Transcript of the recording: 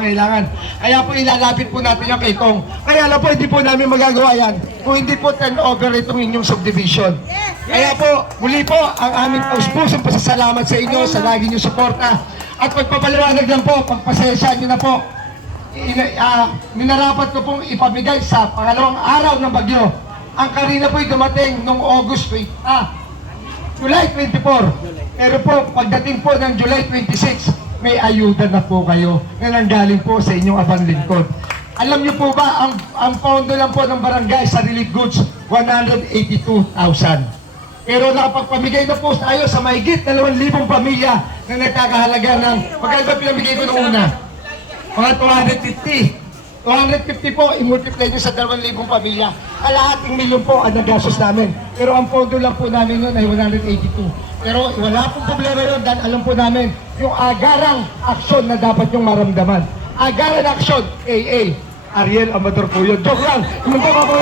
pangangailangan. Kaya po ilalapit po natin yung kay Kong. Kaya lang po, hindi po namin magagawa yan kung hindi po turn over itong inyong subdivision. Kaya po, muli po, ang aming taus-pusong pasasalamat sa inyo sa lagi niyong suporta. At pagpapaliwanag lang po, pagpasensya niyo na po, ina, ah, minarapat ko pong ipamigay sa pangalawang araw ng bagyo. Ang karina po'y dumating noong August 20, ah, July 24. Pero po, pagdating po ng July 26, may ayuda na po kayo na nanggaling po sa inyong abang lingkod. Alam niyo po ba, ang, ang pondo lang po ng barangay sa relief goods, 182,000. Pero nakapagpamigay na po tayo sa mahigit 2,000 pamilya na nagkakahalaga ng, magkano ba pinamigay ko noong una? Mga 250. 250 po, i-multiply nyo sa 2,000 pamilya. Kalahating milyon po ang nagastos namin. Pero ang pondo lang po namin yun ay 182. Pero wala pong problema yun dahil alam po namin yung agarang aksyon na dapat yung maramdaman. Agarang aksyon, AA. Ariel Amador po yun. Joke lang. Hindi po ako